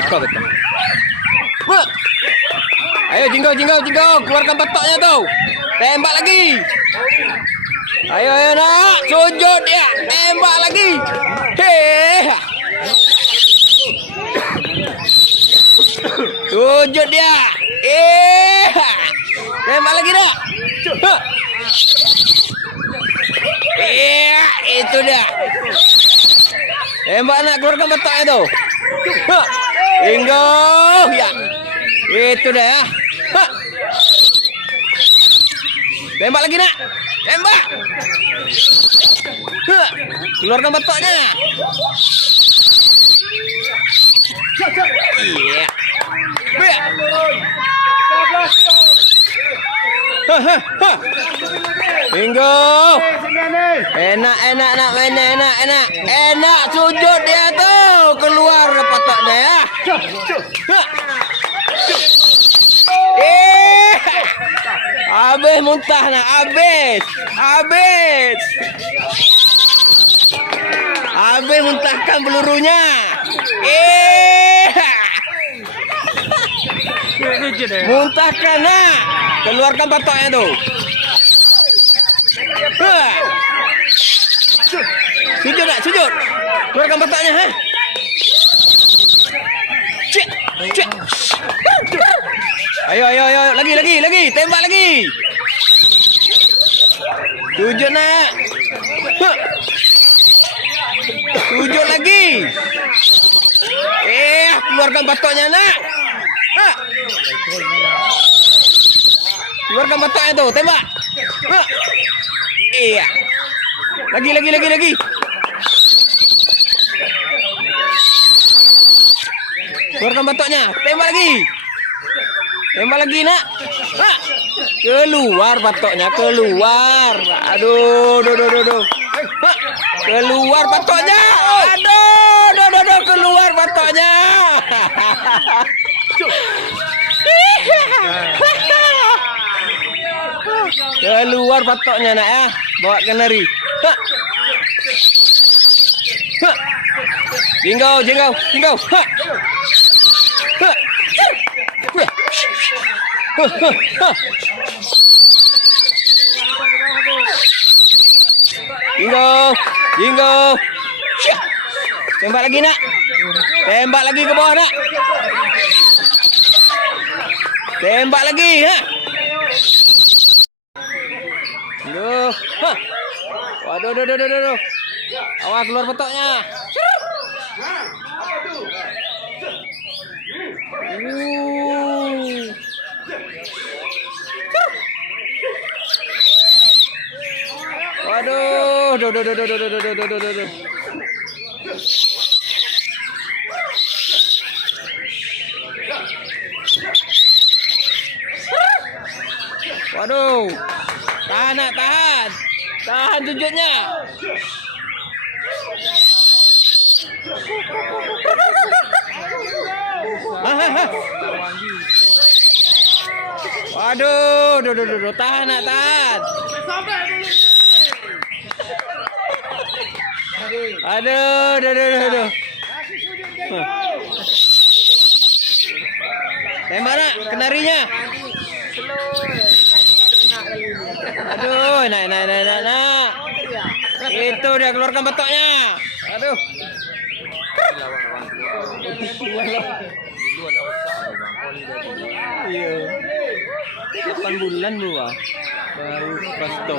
Betul. Wah. Ayo Jinggo, keluarkan batoknya tuh. Tembak lagi. Ayo nak, sujud dia. Tembak lagi. Hei. Sujud dia. Tembak lagi nak. Itu dia. Tembak nak, keluarkan batoknya tuh. Jinggo, ya. Itu dia ya. Tembak lagi nak. Tembak. Keluarkan batoknya. Iya. Jinggo. Enak nak mainnya, enak. Sujud dia tuh. Keluar batoknya ya. Habis muntah nak, habis muntahkan pelurunya. Muntahkan nak, keluarkan batoknya tuh. Sujud nak, sujud. Keluarkan batoknya, ha? Cek. Ayo, lagi, tembak lagi. Sujud nak. Sujud lagi. Keluarkan batoknya nak. Keluarkan batoknya tuh, tembak. Iya. Lagi. Keluarkan batoknya, tembak lagi. Tembak lagi nak. Keluar batoknya, keluar. Aduh. Keluar batoknya. Aduh, keluar batoknya. Keluar batoknya nak ya. Bawa kenari. Jinggo. Jinggo. Tembak lagi nak. Tembak lagi ke bawah nak. Tembak lagi, ha. Aduh. Waduh. Awas keluar batoknya. Waduh. Waduh. Tahan sujudnya. Waduh, tahan. Aduh. Tembak nak, kenarinya. Aduh, nak. Itu dia, keluarkan batoknya. Aduh. Iya. 8 bulan baru presto.